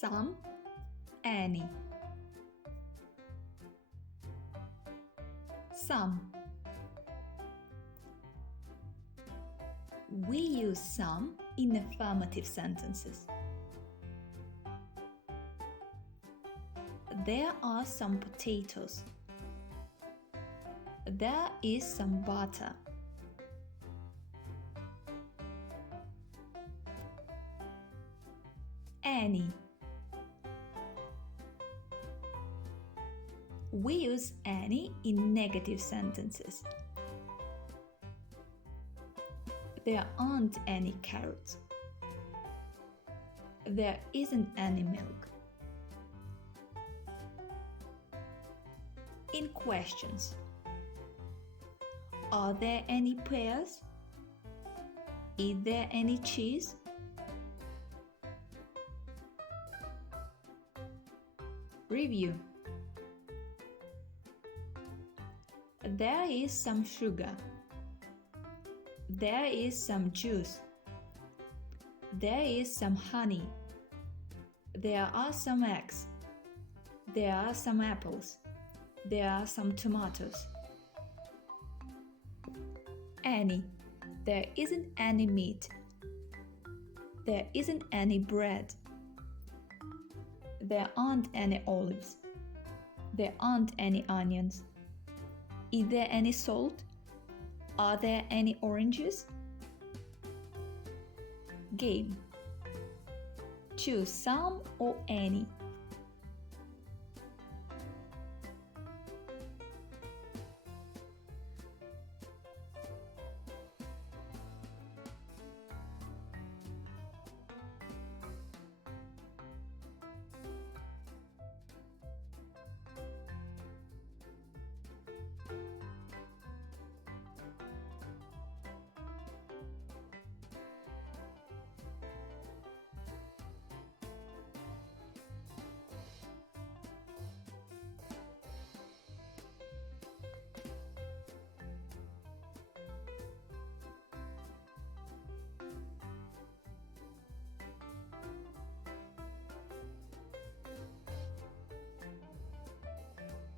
some, any. Some. We use some in affirmative sentences. There are some potatoes. There is some butter. Any. We use any in negative sentences. There aren't any carrots. There isn't any milk. In questions. Are there any pears? Is there any cheese? Review. There is some sugar. There is some juice. There is some honey. There are some eggs. There are some apples. There are some tomatoes. Any. There isn't any meat. There isn't any bread. There aren't any olives. There aren't any onions. Is there any salt? Are there any oranges? Game. Choose some or any.